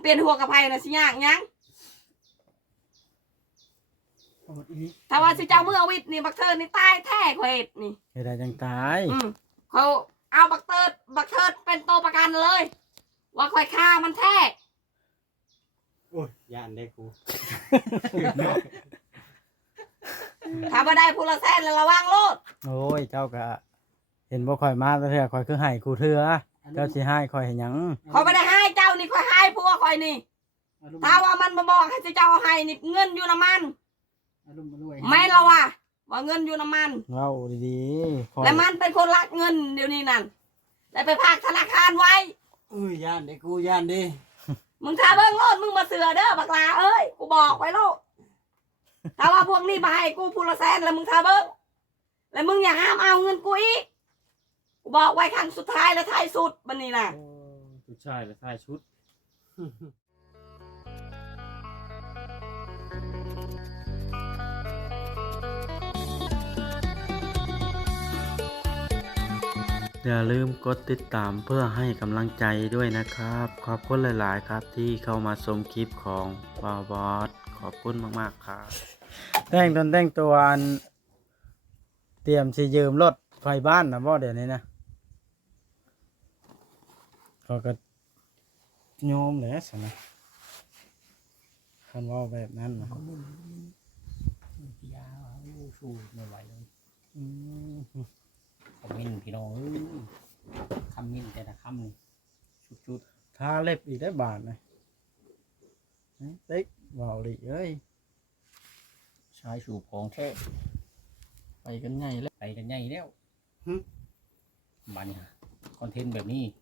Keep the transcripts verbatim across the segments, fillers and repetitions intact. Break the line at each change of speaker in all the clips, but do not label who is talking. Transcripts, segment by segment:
เปลี่ยนหัวกับไผ่น่ะสิยากยังถ้าว่าสิเจ้าเมื่อวิทย์นี่บักเทิดนี่ตายแท้ข่อยเฮ็ดนี่
เฮ็ดได้จังตาย
อืมเขาเอาบักเติดบักเทิดเป็นตัวประกันเลยว่าข่อยฆ่ามันแท้
โอ้ยย่านได้กู
ถ้าบ่ได้ผู้ละแสนแล้วระวังโลด
โอ้ยเจ้าก็เห็นบ่ค่อยมาแต่เทื่อข่อยคือให้กูเทื่อเจ้าสิให้ข่อยเฮ็ดหยัง
ข่อยบ่ได้ให้เจ้านี่ข่อยให้พวกข่อยนี่ถ้าว่ามันบ่บอกให้เจ้าให้นี่เงินอยู่น้ำมันไม่ละว่ะว่าเงินอยู่น้ำมัน
เว้าดี
ๆแล้วมันเป็นคนรักเงินเดี๋ยวนี้นั่นแล้วไปพากธนาคารไว้
อุ้ยย่านได้กูย่านดิ
มึงถ้าเบิ่งโลดมึงมาเสือเด้อบักลาเอ้ยกูบอกไว้โลดถ้าว่าพวกนี้มาให้กูพูละแสนแล้วมึงถ้าเบิ่งแล้วมึงอย่าห้ามเอาเงินกูอีกกูบอกไว้ครั้งสุดท้ายและท้ายสุดบัดนี้น่ะ
ผู้ชายและท้ายชุด
อย่าลืมกดติดตามเพื่อให้กำลังใจด้วยนะครับขอบคุณหลายๆครับที่เข้ามาชมคลิปของบาวบอสขอบคุณมากๆครับแต่งตนแต่งตัวอันเตรียมสิยืมรถไฟบ้านนะบ่เดี๋ยวนี้นะเขาก็โยมแหละสินะคันว่าแบบนั้นนะ
ยาสู้ไม่ไหวเลยคอมมินพี่น้องคำมินแต่ละคำนี่ชุด
ๆทาเล็บอีกได้บาทนะเต็กว่าวดิเอ้ย
ชายสูบของแท้
ไปกันใหญ่แล้ว
ไปกันใหญ่แล้วบ้านเนี่ยคอนเทนต์แบบนี้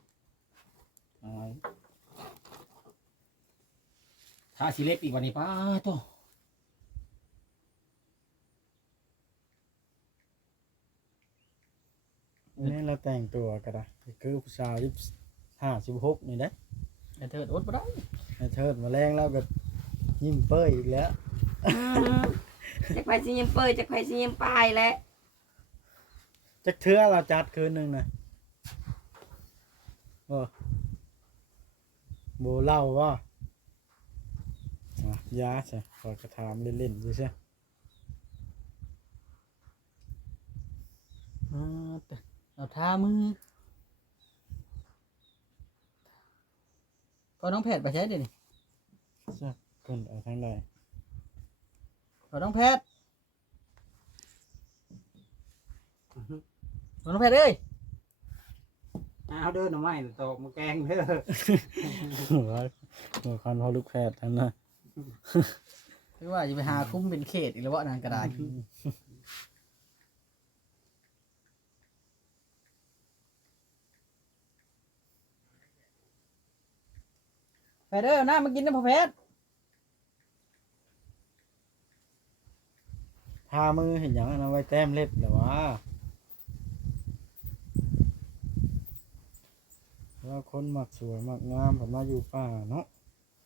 ถ้าสีเล็บอีกวันนี้ป้าโต
นี่เราแต่งตัวก็ได้คือผู้ชายยี่ห้าสิบหกนี่นะ
ไอ้เทิดอดบ่ได้
ไอ้เทิดมาแรงแล้วก็ยิ้มเป้ยอีกแล้ว
จะไปสิยิ้มเป้ยจะไปสิยิ้มปลายแล้ว
จะเทื่อเราจัดคืนหนึ่งนะโอ้โบเล่าว่ายาใช่ขอกระถามเล่นๆดูใช่
เอาท่ามือก็น้องแพทย์ไปใช้เดี๋ยวนี้
ใช่คนเอาทั้งใด
ก็น้องแพทย์ก็น้องแพทย์เอ้ยเอาเดินหน่อไม้ตอกมาแกงเด้อ
หัวหัวคันพอลูกแพทย์ทั้งนั้น
คือว่าจะไปหาคุ้มเป็นเขตอีกแล้ววะนานกระดาษไปเด้อน้ามากินนะพ่อเพชร
ทามือเห็นอย่างนั้นไว้แต้มเล็บหรือวะว่าคนมักสวยมักงามผมมาอยู่ป่าเนาะ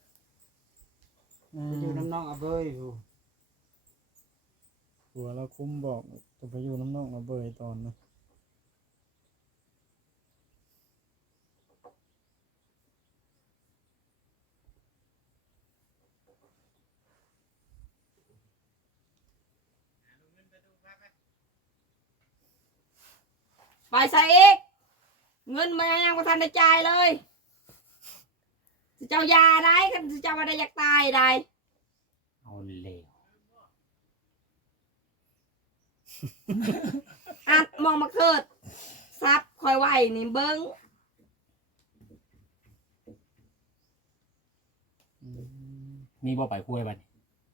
อยู่น้ำน้องอาเบยอยู่
หัวเราคุ้มบอกจะไปอยู่น้ำน้องอาเบยตอนนะ
ไปใส่อีกเงินมายังประทานได้จ่ายเลยเจ้ายาได้กันเจ้ามาได้อยากตายได้
เอาเลว
อัดมองมาเกิดซับคอยไหวนี่เบิ้ง
มีบ่ไปคุยบัด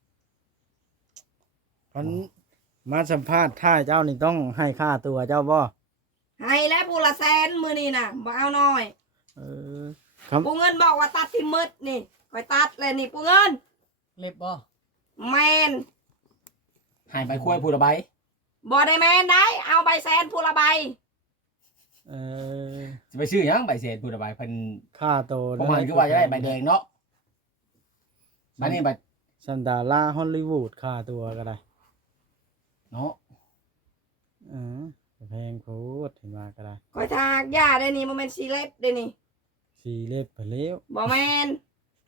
พันมาสัมภาษณ์ท่าเจ้านี่ต้องให้ค่าตัวเจ้าบ่
ให้แล้วผู้ละแสนมือนี่นะบ่เอาน้อย
เออ
ปูเงินบอกว่าตัดที่มืดนี่คอยตัดเลยนี่ปูเงิน
เล็บบ่
แมน
หายไปคุยผู้ละใบ
บ่ได้แมนได้เอาใบแสนผู้ละใบ
เออ
จะไปซื้อยังใบแสนผู้ละใบเพิ่น
ค่าตัว
ผมหันคือว่าจะได้ใบแดงเนาะใบนี้ใบ
ซันดาร่าฮอลลีวูดค่าตัวก็ได้
เนาะ
อือแพงโคตรเห็นมาก็ได้
คอยทากยาได้นี่มันเป็นซีเล็บได้นี่
ซีเล็บไปแล้ว
บ่แมน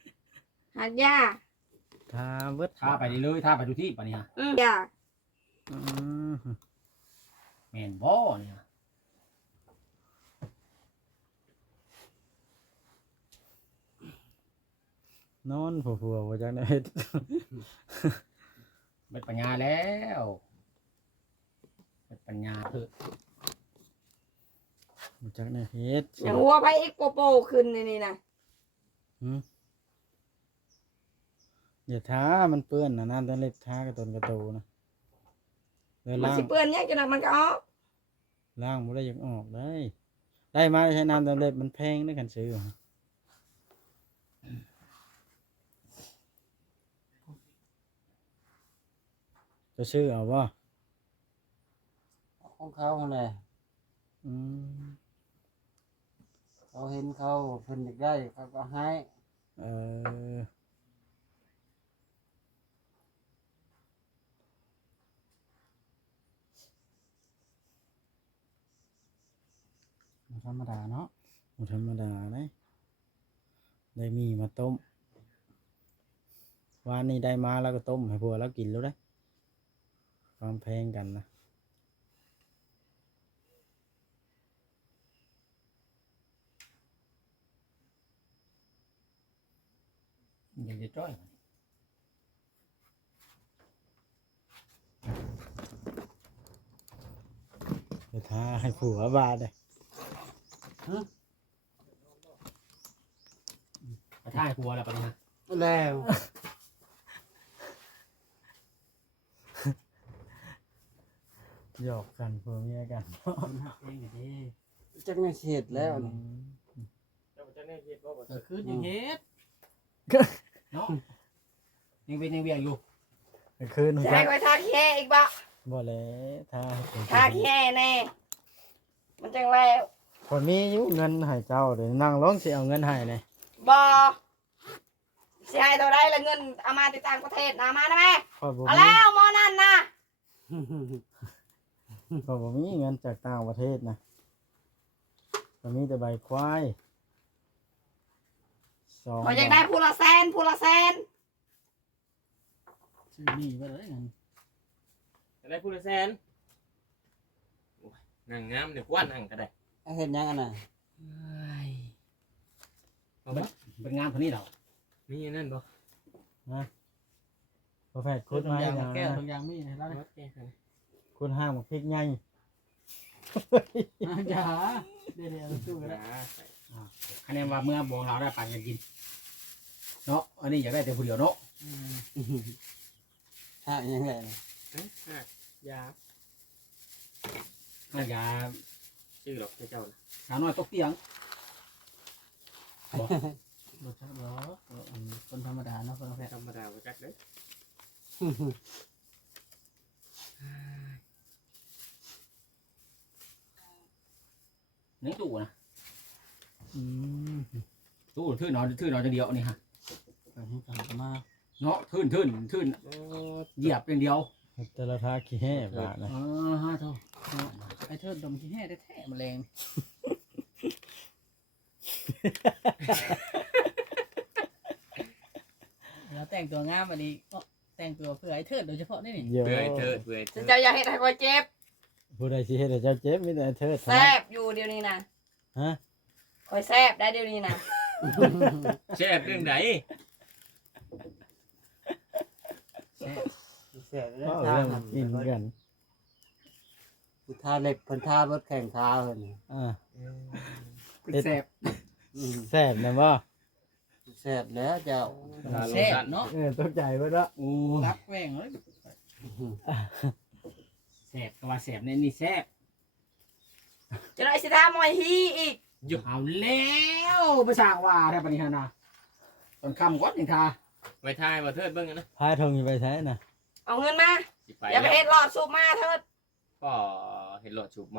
หากยา
ทาเบิด
ท่าไปเลยท่าไปดูที่ปะเนี่ย
อืมยา
อืม
แม่นบ่เนี่ย
นอนผัวๆบ่จักได้เฮ็ด
เบิดปัญญาแล้วเบิดปัญญาเถอะ
บ่จักได้เฮ็ด
อย่างหัวไปอีกโปโปขึ้นนี่นี่นะ
หืมอย่าท้ามันเปื้อนนะน้ำต้องเล็บท้ากระตนกระโตนะเดี๋ยว
มัน
ล้าง
สิเปื้อนเนี่ยจนมันก็ออก
ล้างบ่ได้ยังออกได้ ได้มาใช้น้ำตำเล็บมันแพงได้กันซื้อจะซื้อเอาบ่
ของเขาแหละ
อืม
เขาเห็นเขาเพิ่นอยากได้เขาก็ให้
เออบ่ธรรมดาเนาะบ่ธรรมดาเด้ได้มีมาต้มวานนี้ได้มาแล้วก็ต้มให้ผัวแล้วกินแล้วได้ความแพงกันนะ
อยากจะจ้อย
ไปท้าให้ผัวบาดเลย
ไปท่าให้ครัวแล้วปะเนี่ย
แล้ว
หยอกกันผัวเมียกัน
คนหักเองเด้
จักไม่เฮ็ดแล้วนี่
ก็คือยังเฮ็ดเนาะยังเป็นยังเวียงอยู่
ไปคืน
จะ
จั
ให้
ก
ไว้ทาแค่อีกบ่
บ่แล้วท้าให้ผัว
ทาแค่แน่มันจังแล้ว
พอมีอยู่เงินให้เจ้าเดี๋ยวนั่งร้องสิเอาเงินให้เลย
บ่สิให้เท่าไรละเงินเอามาติดต่างประเทศนะมานะแม่
พอบ่
เอา
มี
แล้วหมอนั่นนะ
พอบ่มีเงินจากต่างประเทศนะก็มีแต่ใบควายสอง
ขออยากได้ผู้ละแสนผู้ละแสน
ชื่อนี่ว่าอะไรกัน
อะไรพูดละแสนโอ้ยนั่งงามเดี๋ยวกว่านั่งก็ได้
เฮ็ดหยังอันน่ะ
เอาบ่
เป็นงานคนนี้เรา
มีอันนั่นบ่
พอแพทย์คุดไม้อย่าง
แก้ว
นะ
ทุกอย่างมีให้เรา
เอา
เลย
บ่แก้ไข
คุดห้างมาพริกไง
อย่าเดี๋ยวเดี๋ยวสู้กัน
นะ
แล้วคะแนนว่าเมื่อบอกเราได้ปานกันกินเนาะอันนี้อยากได้แต่ผู้เดียวเนาะ
หายังไงน่ะ
เอ้ยอ่ะยา
น่าจะ
ชื่อหรอกให้เจ้านะ
สาวน้อยตกเตียง
บ่ใช่หรอคนธรรมดาเนาะคนแพทย์
ธรรมดาบ่จักเด้อ
นี่ตู้นะ
อืม
ตู้ทื่นนอนทื่นนอนจะเดียวนี่ฮะ
ไปให้กลับมา
เนาะทื่นทื่นทื่น
โอ้
เหยียบอย่างเดียว
แต่ละทาขี้แห่บาทนะ
อ่าฮะเท่า
ไอ้เทิดดมขี้แห่ได้แท้แมลงแล้วแต่งตัวงามวันนี้ก็แต่งตัวเพื่อไอ้เทิดโดยเฉพาะนี่นี่
เยอะ
เบื่อเถิดเบื่อ
ฉั
เถิ
น
ด
จะอยากเห็นให้คอยเจ็บ
ผู้ใดสิเฮ็ดให้เจ้าเจ็บมีแต่เธอเท่า
แซ
นั้น
บอยู่เดี๋ยวนี้นะ
ฮะ
คอยแซบได้เดี๋ยวนี้นะ
แซ่บเรื่องไหน
แซ่บเลย
ก็
ทา
เรื่อง
หั่น
กินกัน
ผู้ทาเล็บเพิ่นทาเบิดแข้งขาเพิ่น
อ่า
เป็นแสบ
อืม
แซ่บนะบ่
แซ่บแล้วเจ้า
แซ่บเนาะ
เออตกใจเบิดละ
โอ้
รักแหว่งเลย
แสบก็ว่าแสบเนี่ยนี่แสบ
จะได้สิทามอยฮีอีก
เอาแล้วไปสร้างว่าแท้ปณิหานาตอนคำก้อนยังทา
ไว้ทายบ่เถิดเบิ่งกันนะ
พายทงอยู่ไปใช้น่ะ
เอาเงินมา
สิไป
อย่าไป
แล้ว
เห็ดหลอดสูบมาเถิด
ก็เห็นหลอดฉูบมา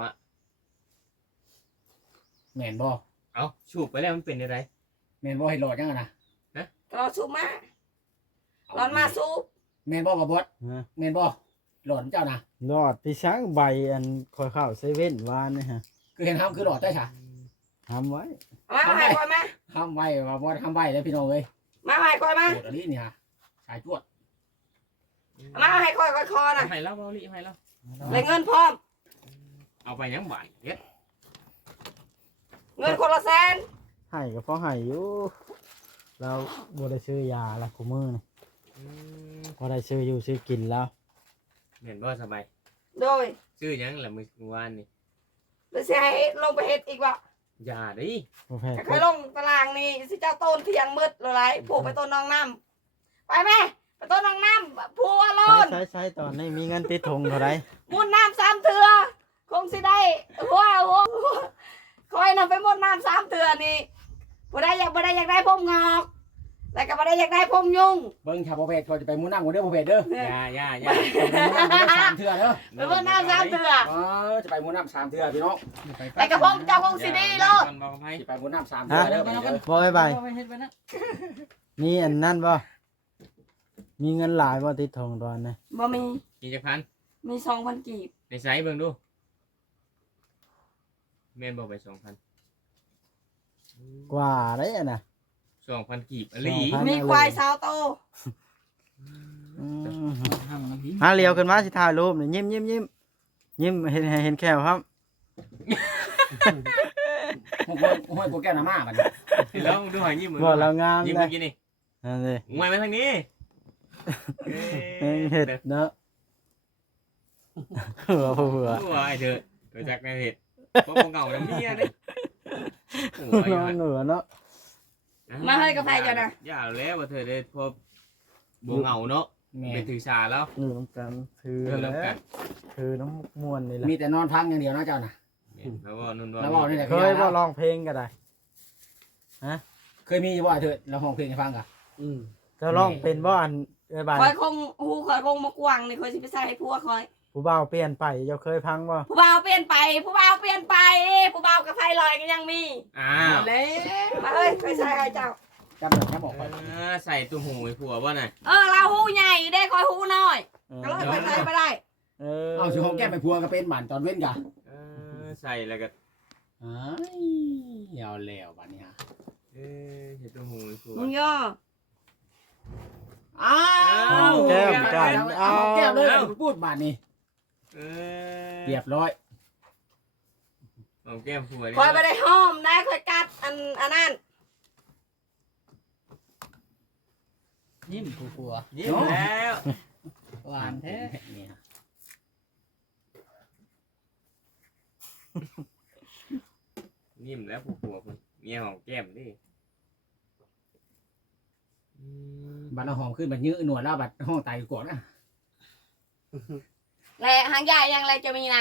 แมนบ่
เอ้าฉูบไปแล้วมันเป็นอะไร
แมนบ่เห็นหลอดยังไงนะ
หลอดสูบมาหลอดมาสูบ
แมนบ่กับบด
ฮะ
แมนบ่หลอดเจ้านะ
รอดพี่ช้างใบอันคอยเข้าเซเว่นวานนี่ฮะ
คือเห็นห้ามคือหลอดได้ใช่
ทำไว้
เอามาเอาให้คอยมา
ห้ามไว้ว่าบ่ห้ามไว้เลยพี่น้องเอ้ย
มาเอาให้คอยมา
โหดอันนี้นี่ฮะชายจวด
เอามาเอาให้คอยคอยคอ
เอา
น่ะ
ให้เราเอาลิให้เรา
เลยเงินพร้อม
เอาไปยังบ่ายเฮ็ด
เงินคนละแสน
ให้ก็พอให้อยู่เราบ่ได้ซื้อยาละกูมือนี่
อืม
บ่ได้ซื้ออยู่ซื้อกินแล้ว
เห็นบ่สบาย
โดย
ชื่อหยังล่ะมื้อวานนี่
เดี๋ยวสิให้ลงไปเฮ็ดอีกว่ะ
อย่าดิ
บ่แพ้
เคยลงตารางนี่สิเจ้าต้นเที่ยงมืดเลยไรผูกไปต้นน้องน้ำไปไหมไปต้นน้องน้ำผูกอารมณ์
ใช้ใช้ตอนนี้มีเงินติดถุงเท่าไหร่
มุดน้ำสามเถื่อคงสิได้หัวหัวคอยนำไปมุดน้ำสามเถื่อนี่บ่ได้อยากบ่ได้อยากได้ผมงอกแล้วก็บ่ได้อยากได้ผมยุ่ง
เบิ่งชาวประเภทเขาจะไปมุ่นน้ำคนเด้อประเภทเด้อ
อย่าอย่าอย่า
สามเทื่อเด้อ
ไปมุดน้ำสามเถื่อ
อ๋อจะไปมุ่นน้ำสามเทื่อพี่น้อง
แล้วก็ผมเจ้าคงสิดีโลด
บอกให้
จะไปมุ่นน้ำสามเทื่อเด้อไปเด้อ
บ่ให้ไป
เอาไปเฮ็ดไปนะ
มีอันนั้นบ่มีเงินหลายบ่ติดถุงตอนนี้
บ่มี
กี่จักพัน
มีสองพันกีบ
ในไซส์เบิ่งดูแม่นบอกไปสองพัน
กว่าได้อ่ะนะ
สองพันกีบอลี
สองพัน
มีควายสาวโต
อืม
ห้ามนะพี่
หาเลียวขึ้นมาสิถ่ายรูปนี่ยิ้มยิ้มยิ้มยิ้มเห็นเห็นแค่ครับ
ห้วยห้วยโปรแกรมหน้ามาบัดนี้
แล้วดูหอยยิ้มมือ
บ่เรางาม
ยิ้ม
เล
เมื่
ย
อกี้นี่
นั่นสิ
งวยมาทางนี้
เห็นเห็ดเนาะเหือเหือ
ตัวไอ้เถิดตัวจากในเห็ดพวกเก่าน้ำเมียเลยโอ้ย
นอนเหนือเนาะ
มาให้กาแฟจ้ะนะ
อย่าแล้วว่าเธอได้พอบวงเงาเนาะ
แม่
เป็นถือชาแล้ว
หนือน้ำกันคือ
เริ่ม
แล้
แล้ว
ว
กัน
คือน้ำมวนนี่แหละ
มีแต่นอนพังอย่างเดียวนะเจ้าน่ะ
แล้วก็นุ่นว่า
แล้วบอกนี่แหละ
เคยบ่ร้องเพลงก็ได้
เคยมีบ่เถิดเราห้องเพลงให้ฟังกะ
อืม
เจะร้องเป็นบ่อันเอ้ยบาย
คอยคงหูคอยคงมากวางนี่คอยสิไปใส่ให้ผัวคอย
ผู้บ่าวเปลี่ยนไปเจ้าเคยพังบ่
ผู้บ่าวเปลี่ยนไป ผู้บ่าวเปลี่ยนไป ผู้บ่าวกับไฟลอยก็ยังมี
อ้าว
เลยมาเอ้ยไปใส่ให้เจ้า
จำได้แค่บอกไป
ใส่ตุ้มหูไอ้ผัวว่าน่ะ
เออเราหูใหญ่ได้คอยหูน้อย
เออ
ก็เลยไปใส่ไม่ได้
เออ
เอาสิห้องแก้มไปพัวก็เป็นบ้านตอนเว้นกะ
ใส่แล้วก็
อ้ายเอาแล้วบัดนี้ฮะ
เออใส่ตุ้มหูไอ้ผัว
มึงย่อ
อ้าว
แก้มกัน
เอา
เอา
แก้มเลยพูดบาดนี้
เออ
เรียบร้อย
หอมแก้มผัว
คอยไปได้ห้อมได้คอยกัดอันอันนั้น
ยิ้มกลัว
ยิ้มแล้ว
ๆหวานแท้
นี่ฮะ
ยิ้มแล้วผัวคนเมียหอมแก้มดิ
บัดเอาหอมขึ้นบัดยื้อหนวดแล้วบัดห้องไตกวดนะ
แหละหางใหญ่ยังอะไรจะมีนะ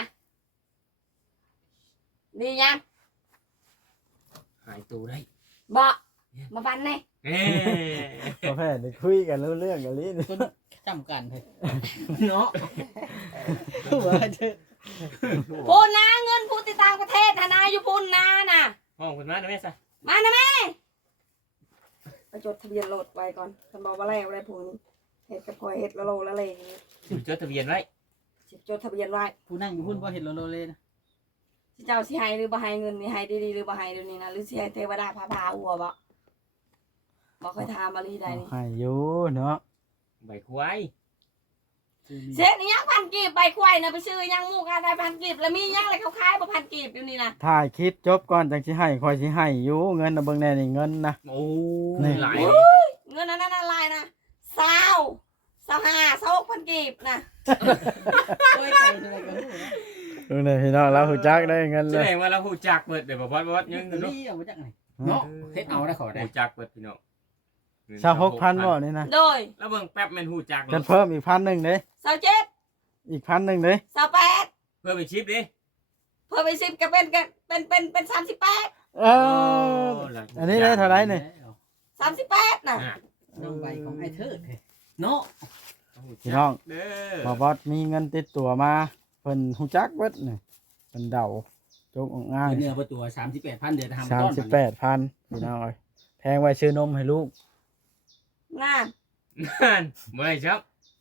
ดียัง
หายตัวได้
บอกมาฟันแน่
เอ้ย
ประเภทได้คุยกันรู้เรื่องกันลิ้น
คนจำกันเลย
เนาะ
หัวเธอ
พูนนะเงินพูนติดต่างประเทศนะนะอยู่พูนนะน่ะ
ห้องคนมาได้ไหมซะ
มานะแม่ไปจดทะเบียนรถไว้ก่อนฉันบอกว่าแล้วอะไรพวกนี้เห็ดกับคอยเห็ดละโลละเลอย่างนี้
จดทะเบียนไว้
สิจดทะเบียนไว้
ผู้นั่งอยู่พุ่นบ่เห็นโลโลเลยนะ
สิเจ้าสิให้หรือบ่ให้เงินนี่ให้ดีๆหรือบ่ให้เดี๋ยวนี้นะหรือสิให้เทวดาพาพาอัวบ่บ่ค่อยถามมาลีใดนี่
ให้อยู่เนาะ
ใบควาย
เสียนี่ยังพันกีบใบควายนะไปซื้อยังหมูกอะไรพันกีบแล้วมียังอะไรเขาขายบ่พันกีบอยู่นี่นะ
ถ่ายคลิปจบก่อนจังสิให้คอยสิให้อยู่เงินน่ะเบิ่งแน่นี่เงินนะ
โอ้
นี่
หลาย
เงินนั้นนั่นลายนะสาวสาวห้าสาวหกพันกีบนะ
โอ้ยใจทำไมกันหูนะ
ดูนี่พี่น้องเราหูจักได้เงิน
แส
เลย
ดงว่าเราหูจักเปิดเดี๋ยวบอกว่าว่ายัง
นี่
เนาะ
เอามาจากไหน
เนาะเฮ็ดเอาได้ขอได้
หูจักเปิดพี่น้อง
ชาวหกพันบ่นี่นะ
โดย
แล้วเบิ่งแป๊บแม่นหูจัก
กันเพิ่มอีกพันหนึ่งเด้
สาวเจ็ด
อีกพันหนึ่งเด้
สาวแปด
เพื่อไปชิปดิ
เพิ่มไปสิบก็เป็นกันเป็นเป็นเป็นสามสิบแปด
เอออันนี้ได้เท่าไหรนี่
สามสิบแปดน่ะ
น้องใบของไอ้เทิดเลย
เนาะ
พี่น้อง
เด้อ
บ่บอสมีเงินติดตัวมาเพิ่นหูจักเบิดนี่เพิ่นเดาจกออกง่าย
เนื้อประตัวสามสิบแปดพันเดือนทำ
สาม
ต้น
สิบแปดพันพี่น้องเอ้ยแพงไว้ซื้อนมให้ลูก
น่ะ
นั่นเมื่อไหร่ครับ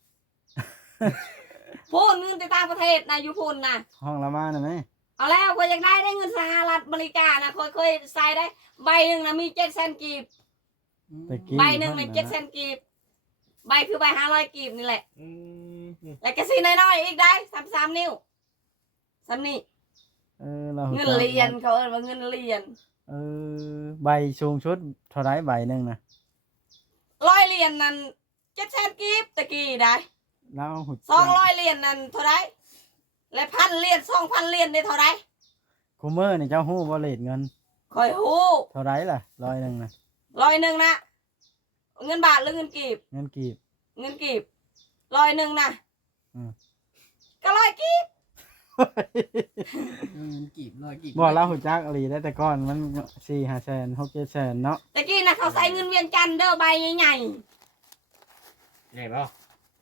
พูนเงินติดตามประเทศนะอยู่พูนนะ
ห้องละมาน่ะไหม
เอาแล้วคอยอยากได้ได้เงินสหรัฐอเมริกานะคอยเคยใส่ได้ใบหนึ่งนะมีเจ็ดแสนกีบ
แต่กี้
ใบหนึ่งเป็น
พิ่
เจ็ดเซนกีบใบคือใบห้าร้อยกีบนี่แหละ
อืม
แล้วก็สีน้อยๆอีกได้สามสามนิ้วสามนี่
เออเรา
เงินเรียนเขาเอิ้นว่าเงินเรียน
เออใบสูงชุดเท่าไรใบหนึงนะ
ร้อยเหรียญนั่นเจ็ดเซนกีบตะกี้ได้
เราหุด
สองร้อยเหรียญนั่นเท่าไรและพันเหรียญสองพันเหรียญได้เท่าไร
คูเมอร์นี่เจ้าฮู้บ่เลทเงิน
คอยฮู้
เท่าไรล่ะร้อยหนึงนะ
ร้อยหนึ่งนะเงินบาทหรือเงินกีบ
เงินกีบ
เงินกีบร้อยหนึ่งนะ
อืม
ก็ร้อยกีบ
เงินกีบร้อยกีบ
บอกเราหุดจักอหลีได้แต่ก่อนมันสี่ห้าแสนหกเจ็ดแสนเนาะ
ตะกี้นะเขาใส่เงินเวียงจันทน์เด้อใบใหญ่
ใหญ่ป่ะ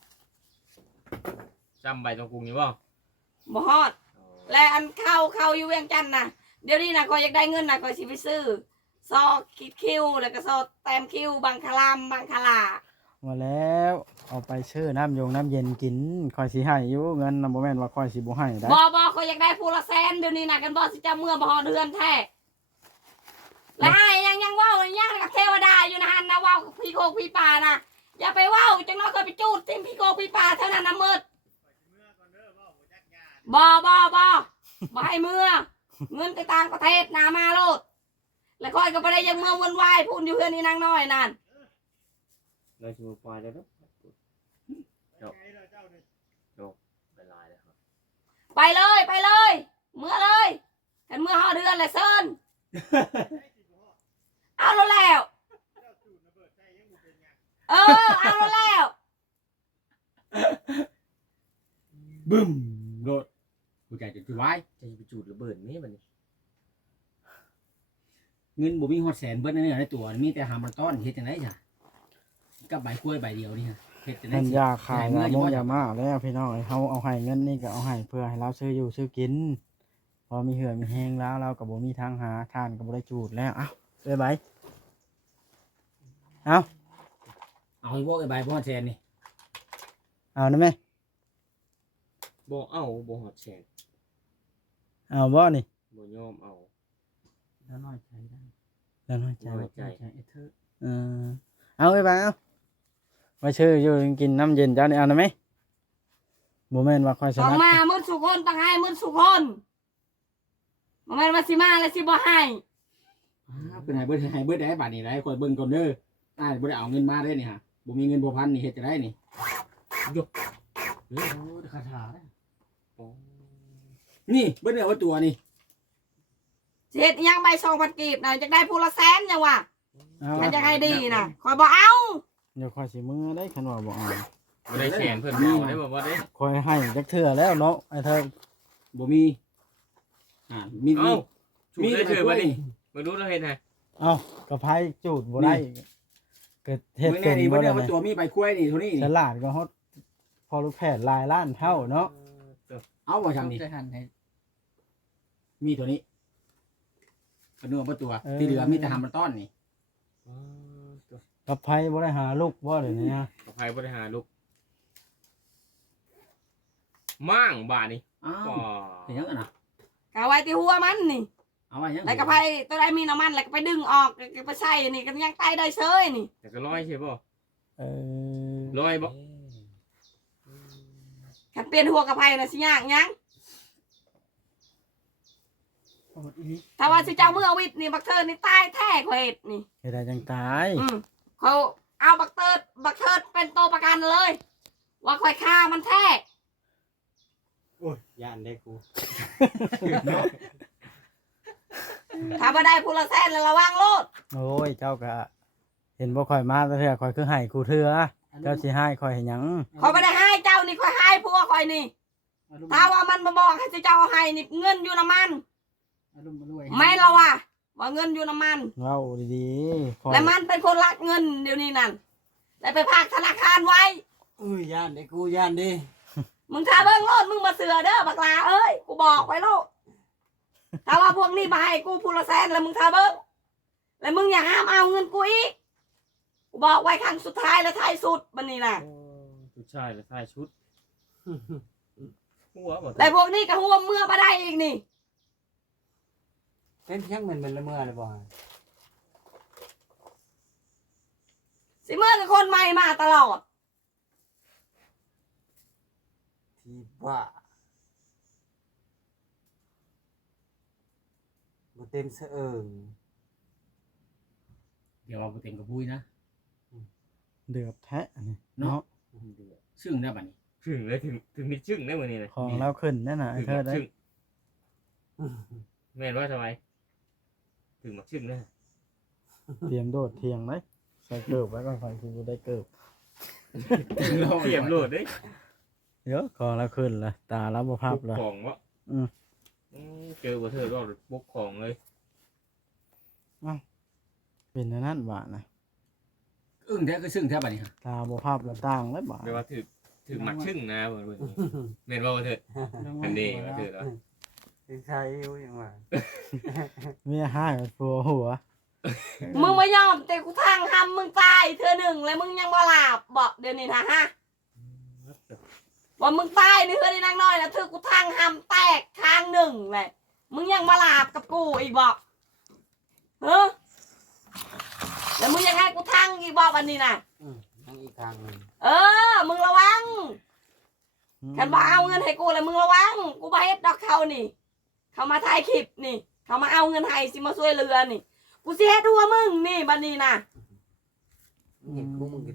จำใบตรงกรุงนี่ป่ะ
ๆบ่ฮอด และอันเข้าเข้าอยู่เวียงจันทน์นะเดี๋ยวนี้นะก็อยากได้เงินนะก็สิไปซื้อซอคิดคิวแล้วก็ซอแต้มคิวบางคลามบางคลา
มาแล้วเอาไปเชื่อน้ำยงน้ำเย็นกินคอยสิให้อยู่เงินนำบ่แม่นว่าคอยสิบ่ให้ได้
บอบอเขาอยากได้ผู้ละแสนเดี๋ยวนี้นะกันบอสิจะเมื่อบ่ฮอดเดือนแท้และไอ้ยังยังเว้ายังกับเทวดาอยู่นะฮันนะเว้ากับพี่โคกพี่ป่านะอย่าไปเว้าจังน้อยเคยไปจูดทิ้งพี่โคกพี่ป่าเท่านั้นนะมืดบอบอบอบอให้เมื่อเงินไปต่างประเทศนามาโลดแล้วค่อยก็ไปได้ยังเมื่อวนวายพูดอยู่เพื่อนนี่นางน้อยนั่น
เราชูปลายแล้วเนาะจบจบเป็นลายเลยครับ
ไปเลยไปเลย เมื่อเลย กันเมื่อห่อเดือนเลยเซิน เอาแล้วแล้วเออเอาแล้วแล้ว
บึ้มโดดกูใจจะจุดไว้
จะไปจูดระเบิดนี่มันนี่
เงินบ่มีฮอดแสนเบิดในเนื้อในตัวมีแต่หามันต้อนเฮ็ดจังไดจ้ะกับใบกล้วยใบเดียวนี่ฮะเฮ็ดจังได๋
มัน
สิ
ยาขาย
เมื่
ยา
อ
ม
อยู่
ง
บ่
ยามาแล้วพี่น้องเฮาเอาให้เงินนี่ก็เอาให้เพื่อให้เราซื้ออยู่ซื้อกิน พอมีเหือมีแห้งแล้วเราก็บ่มีทางหาทานก็บ่ได้จูดแล้วเอ้าไปไปเอา
เอาอีบ่ไอ้ใบบ่ฮอดแสนนี่
เอาได้ไหม
บ่เอาบ่หอดแฉก
เอาบ่นี่
บ่ยอมเอา
แล้วน้อยใจได้
แล้วน้อยใจ
น้อยใจ
ใจไอ้เธอ
เออเอาไปไปเอาไปชื่ออยู่กินน้ำเย็นเจ้านี่เอาได้ไหมบ่แม่นว่าคอยส
ต้อง
นับ
มามืดสุคนต้องให้มืดสุคนบ่แม่นว่าสิมาแล้วสิบ่ให้
อ้าวเป็นให้เบิดให้เบิดได้บาดนี้ได้คอยเบิ่งก่อนเด้ออ้ายบ่ได้เอาเงินมาเด้อนี่ฮะบ่มีเงินบ่พันนี่เฮ็ดจังได๋นี่
ยกเฮ้ย
โอ้คาถาเด้อ
โอ้
นี่เบิดเนื้อว่าตัวนี่
สิเฮ็ดอิหยังใบสองพันกีบน่ะจะได้ผู้ละแสนจังวะ
เอา
มันจะให้ดีน่ะคอยบ่เอา
เดี๋ยวคอยสิมือได้คันว่าบ่เอา
บ่ได้แขนเพิ่นเอาได้บ่บ่ได้
คอยให้จักเทื่อแล้วเนาะไอ้เธอ
บ่มีอ่ามีมี
เอ้าจูด
มี
ได้
แต่
เถอะ
ใบกล้วย
บ่นี่มาดูเราเห็นไง
เอากระไพจูดบ่ได้เกิดเฮ็ด
มื้อ
เป็
แน่
น
นี่
บ่
เบิด
ได้
เนื้อว่าตัวมีใบกล้วยนี่เท่านี้
ฉ
นี่
ลาดก็ฮอดพอลูกแพทย์หลายล้านเท่าเนาะ
เอาบ่ซั่นนี่
จะหันให้
มีตัวนี้เป็นเนื้อว่าตัวที่เหลือมีแต่หามันต้อนนี่
กระไพบ่ได้หาลูกบ่เดี๋ยวนี้ฮะ
กับใครบริหารลูกมั่งบาทนี่
อ้าว
ก็
เห็นยังกันนะ
กะไว้ที่หัวมันนี่
เอาไว้ยัง
แล้วก็ไปตัวใดมีน้ำมันแล้วก็ไปดึงออกแล้วก็ไปใส่นี่กันยังใต้ได้เซยนี่
แต่ก็ร้อยใช่ป่ะ
เออ
ร้อยบ่
คันเปลี่ยนหัวกับไผ่น่ะสิยากหยัง
โอ้ยอีหลี
ถ้าว่าสิเจ้ามือเอาวิทย์นี่บักเทิดนี่ตายแท้ข่อยเฮ็ดนี่
เฮ็ดได้จังตาย
อืมเขาเอาบักเติดบักเทิดเป็นตัวประกันเลย ว่าข่อยฆ่ามันแท้
โอ้ยย่านได้กู
ถ้าบ่ได้ผู้ละแสนแล้วระวังโลด
โอ้ยเจ้าก็เห็นบ่ค่อยมาแต่เทื่อค่อยคือให้กูเทื่อเจ้าสิให้ค่อยเฮ็ดหยัง
ข่อยบ่ได้ให้เจ้านี่ข่อยให้ผัวข่อยนี่
อารมณ์
ถ้าว่ามันมาบอกให้สิเจ้าเอาให้นี่เงินอยู่น้ำมัน
อารมณ์มารวย
ไม่ละว่ะว่าเงินอยู่น้ำมัน
เว้าดีๆค่อย
และมันเป็นคนรักเงินเดี๋ยวนี้นั่นแล้วไปพากธนาคารไว้
อุ้ยย่านได้กูย่านดิ
มึงถ้าเบิ่งโลดมึงมาเสือเด้อบักลาเอ้ยกูบอกไว้โลดถ้าว่าพวกนี้มาให้กูพูละแสนแล้วมึงถ้าเบิ่งแล้วมึงอย่าห้ามเอาเงินกูอีกกูบอกไว้ครั้งสุดท้ายและท้ายสุดมันนี่นะ
ผู้ชายและชายชุดหัวบ่
แต่พวกนี้ก็หัวเมื่อมาได้อีกนี่
เป็นเพียงเหมือนเป็นละเมื่อเลยบ่
สิเมื่อกับคนใหม่มาตลอด
ที่ว่าบ่เต็มเสะเอิง
เดี๋ยวเอาไปเต็มกับปุ้ยนะ
เดือบแท้อันนี้
เนาะ
เนาะ
เดือด
ซึ่งได้บัดนี้
ชึ่งเลยถึงถึงมีชึ่งได้มื้อนี้เลย
ของเราขึ้นแน่น่ะไอ้
ถึง
เธอ
มัก
ได้
ชึ่งแม่นว่าทำไมถึงมักชึ่งนะ
เตรียมโดดเทียงเลยใส่เกิบไว้ก่อนไฟคือได้เกิบ
เตรียมโหลดเด้ย
เดี๋ยวของเราขึ้นละตาเราบ่ภาพ
ปก
ละ
ของวะ
อืม
อืมเจอบ่เธอรอดปกของเลย
เป็นอันนั้นบาดนะ
อึ้งแท้ก็ซึ่งแท้บัดนี้ฮะ
ตาบ่ภาพละต่างเลยบาด
แปลว่าถึงถึงมักชึ่งนะเบิ่งเบิ่งแม่นว่าบ่เธออันนี้บ่เธอแล้ว
ถึงใช้อยู่อย่างว่า
เมียห้ากับฟัวหัว
มึงไม่ยอมแต่กูทางทำมึงตายเธอหนึ่งเลยมึงยังบ่หลับบอกเดี๋ยวนี้นะฮะว่ามึงตายนี่เธอได้นั่งน้อยนะเธอกูทางทำแตกทางหนึ่งเลยมึงยังมาหลับกับกูอีกบอกเฮ้อแล้วมึงยังให้กูทางอีกบอกวันนี้นะ
อืมยังอีกทางหนึง
เออมึงระวังกันบ่เอาเงินให้กูเลยมึงระวังกูไปเฮ็ดดอกเขานี่ เขามาถ่ายคลิปนี่ เขามาเอาเงินให้สิมาช่วยเรือนี่กูสิเฮ็ดหัวมึงนี่บัดนี้นะ
เห็นกูมึงก็